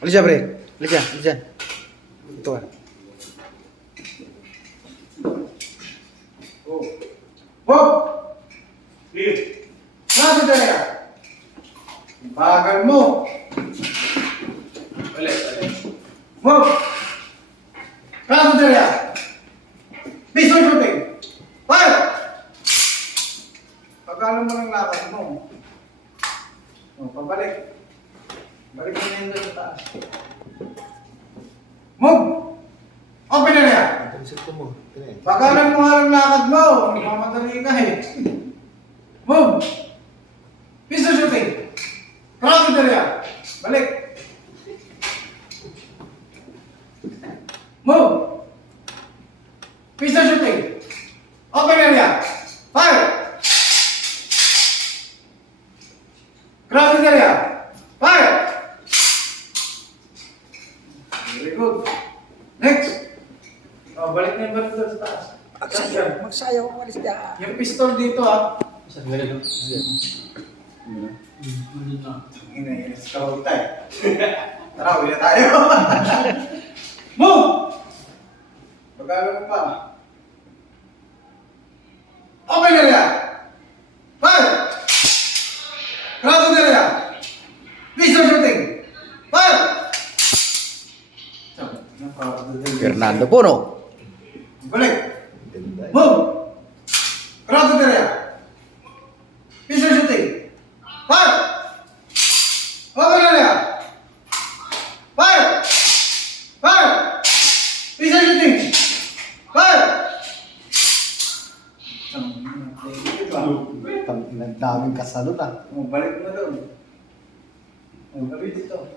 Alis siya, pre. Alis siya. Alis siya. Ito ka. Oh. Bob! Steve! Nasa talaga? Bagal mo! Ulit. Bob! Nasa talaga? Pistol shooting! Fire! Pagkano mo ng lakad mo? O, pabalik. Balik mo na yun doon sa taas. Move! Open na niya! Pagkalan mo nga ng lakad mo, mamadali ka eh. Move! Pistol shooting! Crowd area! Balik! Move! Pistol shooting! Open area! Fire! Crowd area! Fire! Very good. Next! Oh, balik na yung balik doon sa taas. Magsayaw ko, alis siya. Yung pistol dito ah. Ina-inis ka huwag tayo. Tara, uwi na tayo. Move! Pagkalo mo pa. Open area! Fire! Crowded area! Pistol shooting! Fire! Fernando Puno. Balik! Move! Crowded area! Pistol shooting! Fire! Open area! Fire! Fire! Pistol shooting! Fire! Nagdaming kasalo na. Balik mo doon. Balik dito.